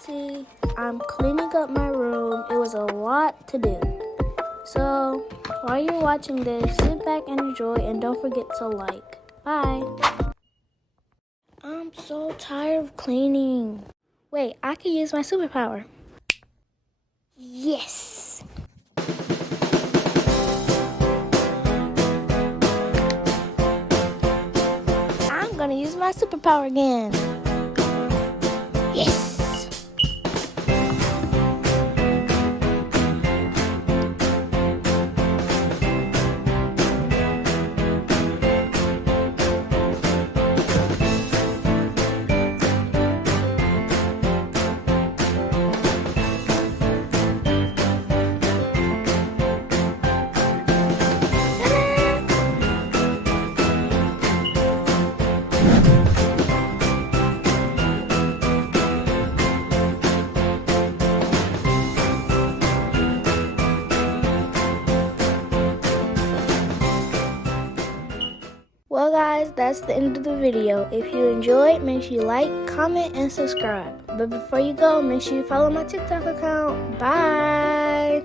See, I'm cleaning up my room. It was a lot to do. So, while you're watching this, sit back and enjoy, and don't forget to like. Bye. I'm so tired of cleaning. Wait, I can use my superpower. Yes! I'm gonna use my superpower again. Yes! Well guys, that's the end of the video. If you enjoyed, make sure you like, comment, and subscribe. But before you go, make sure you follow my TikTok account. Bye!